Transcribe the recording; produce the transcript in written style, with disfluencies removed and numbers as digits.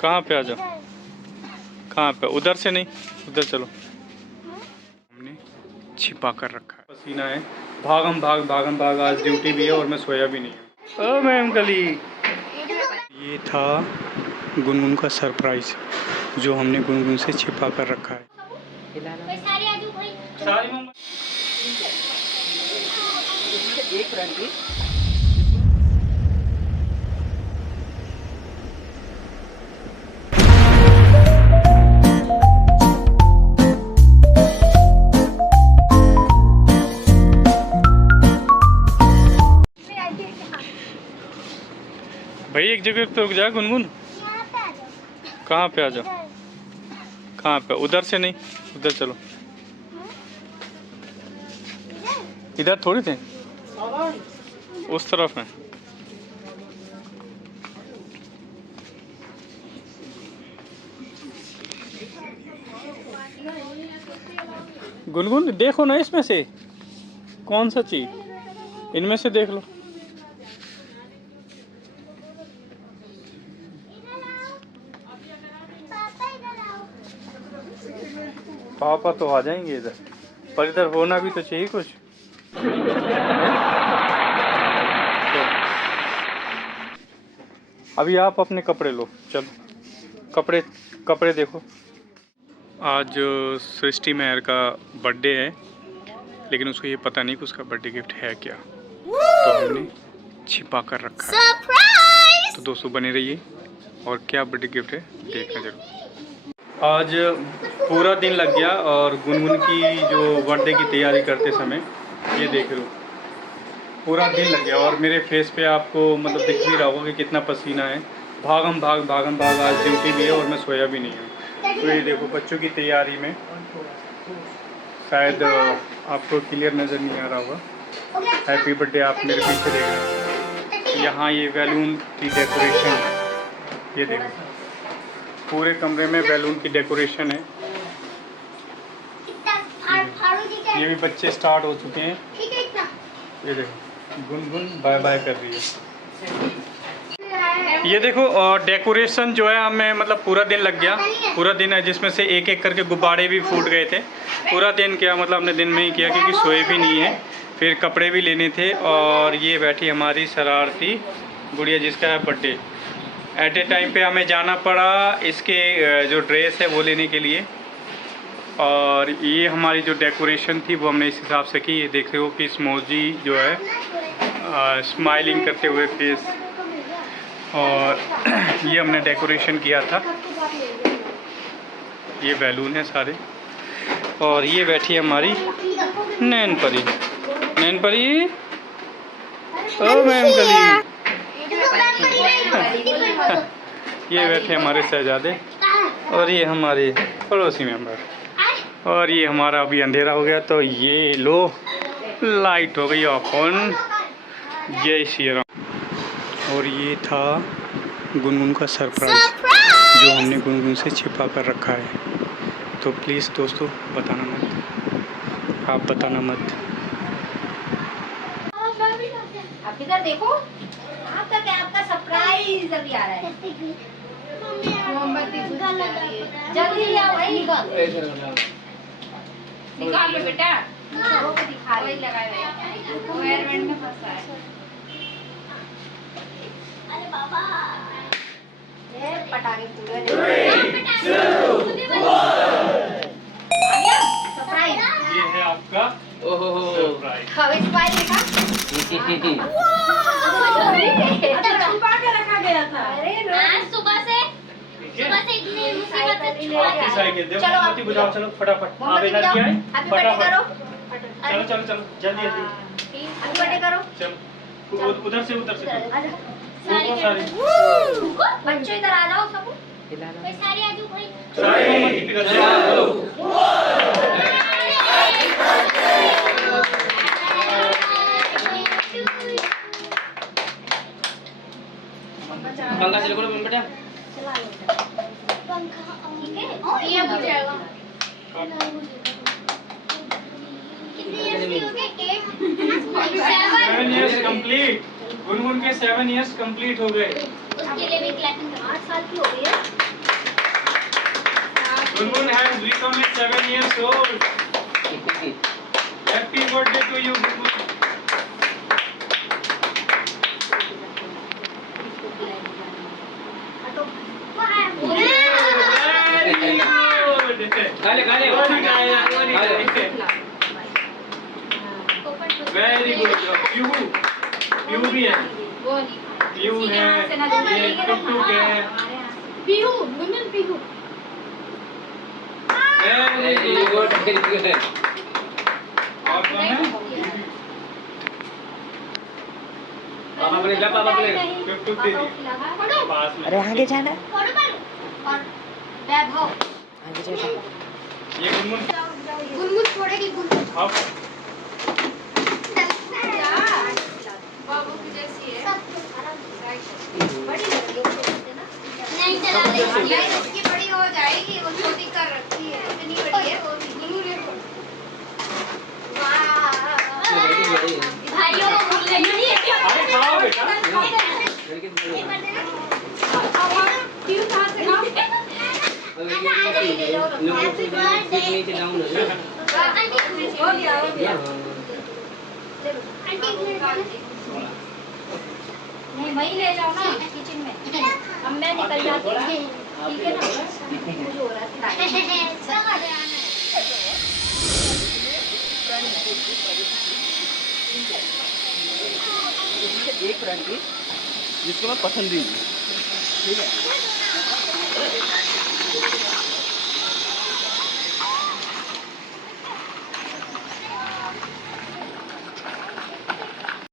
कहाँ पे आ जाओ? कहाँ पे? उधर से नहीं, उधर चलो। हमने छिपा कर रखा है। पसीना है, भागम भाग आज ड्यूटी भी है और मैं सोया भी नहीं हूँ। ओ मैम गली, ये था गुनगुन का सरप्राइज जो हमने गुनगुन से छिपा कर रखा है। भाई एक जगह पे रुक जा गुनगुन। कहाँ पे आ जाओ? कहाँ पे? उधर से नहीं, उधर चलो। इधर थोड़ी थे, उस तरफ है। गुनगुन देखो ना, इसमें से कौन सा चीज, इनमें से देख लो। पापा तो आ जाएंगे इधर, पर इधर होना भी तो चाहिए कुछ। अभी आप अपने कपड़े लो, चलो कपड़े देखो। आज सृष्टि मेहर का बर्थडे है, लेकिन उसको ये पता नहीं कि उसका बर्थडे गिफ्ट है क्या, तो हमने छिपा कर रखा है। तो दोस्तों बने रहिए, और क्या बर्थडे गिफ्ट है देखना जरूर। आज पूरा दिन लग गया और गुनगुन की जो बर्थडे की तैयारी करते समय, ये देख लो पूरा दिन लग गया। और मेरे फेस पे आपको मतलब दिख भी रहा होगा कि कितना पसीना है। भागम भाग आज ड्यूटी भी है और मैं सोया भी नहीं हूँ। तो ये देखो बच्चों की तैयारी में, शायद आपको क्लियर नज़र नहीं आ रहा होगा। हैप्पी बर्थडे आप मेरे पीछे देख रहे हैं। यहाँ ये बैलून की डेकोरेशन, ये देखो पूरे कमरे में बैलून की डेकोरेशन है। ये भी बच्चे स्टार्ट हो चुके हैं। ये देखो गुनगुन बाय बाय कर रही है। ये देखो डेकोरेशन जो है हमें मतलब पूरा दिन लग गया। पूरा दिन है जिसमें से एक एक करके गुब्बारे भी फूट गए थे। पूरा दिन क्या मतलब हमने दिन में ही किया, क्योंकि सोए भी नहीं है। फिर कपड़े भी लेने थे। और ये बैठी हमारी शरारती गुड़िया जिसका है बर्थडे। एट ए टाइम पे हमें जाना पड़ा इसके जो ड्रेस है वो लेने के लिए। और ये हमारी जो डेकोरेशन थी वो हमने इस हिसाब से की। ये देख रहे हो कि स्मोजी जो है स्माइलिंग करते हुए फेस, और ये हमने डेकोरेशन किया था। ये बैलून है सारे। और ये बैठी हमारी नैन परी। नैन परी, ओ मैम गली। ये बैठे हमारे शहजादे, और ये हमारे पड़ोसी मेंबर। और ये हमारा अभी अंधेरा हो गया, तो ये लो लाइट हो गई ऑन। जय श्री राम। और ये था गुनगुन का सरप्राइज जो हमने गुनगुन से छिपा कर रखा है। तो प्लीज़ दोस्तों बताना मत, आप बताना मत। आप इधर देखो, आपका क्या, आपका सरप्राइज अभी आ रहा है। मोमबत्ती जल्दी ले आओ भाई। निकाल लो बेटा, वो दिखा रही लगाए हुए वो एयरवेंट में फंसा है। अरे बाबा, ये पटाखे पूरे सरप्राइज। ये है आपका सरप्राइज। हवे स्पाइस देखा, छुपा के रखा गया था। आज सुबह से इतनी मुसीबत से छुपा के। चलो मोमबत्ती बुझाओ, चलो फटाफट। आवेदन किया है, फटाफट चलो चलो चलो जल्दी जल्दी बर्थडे करो। चलो उधर से सारी बच्चों इधर आ जाओ सब। कोई सारी आजू भाई पंखा चलो बोलो बेटा। चला लो पंखा, ठीक है। ये हो जाएगा। कितने इयर्स की हो गए केक? 7 years complete. गुनगुन के 7 इयर्स कंप्लीट हो गए। उसके लिए भी क्लैपिंग 8 साल की हो गई है। Gungun has become a 7 years old. Happy birthday to you, Gungun. Very good. खा ले Very good. पीहू भी है. वो नहीं पीहू है. ये टुक है. Pihu Gungun Pihu Very good. और कौन है? पापा बोले जा पापा बोले टुक दे दिए. पास में. अरे आगे जाना फोटो पर और वैभव आगे जाना ये गुनगुन. गुनगुन छोड़ेगी गुनगुन अब बाबू की जैसी है बड़ी लग रही है ना नहीं चला रही यार इसकी बड़ी हो जाएगी वो छोटी कर रखी है इतनी बड़ी है वो भी भाइयों को भूल गई है अरे खाओ बेटा. क्यों कहां से हो गया नहीं वहीं ले जाओ ना किचन में अब मैं निकल जाती हूँ ठीक है ना कुछ हो रहा है एक फ्रेंड थी जिसको मैं पसंद ही नहीं. ठीक है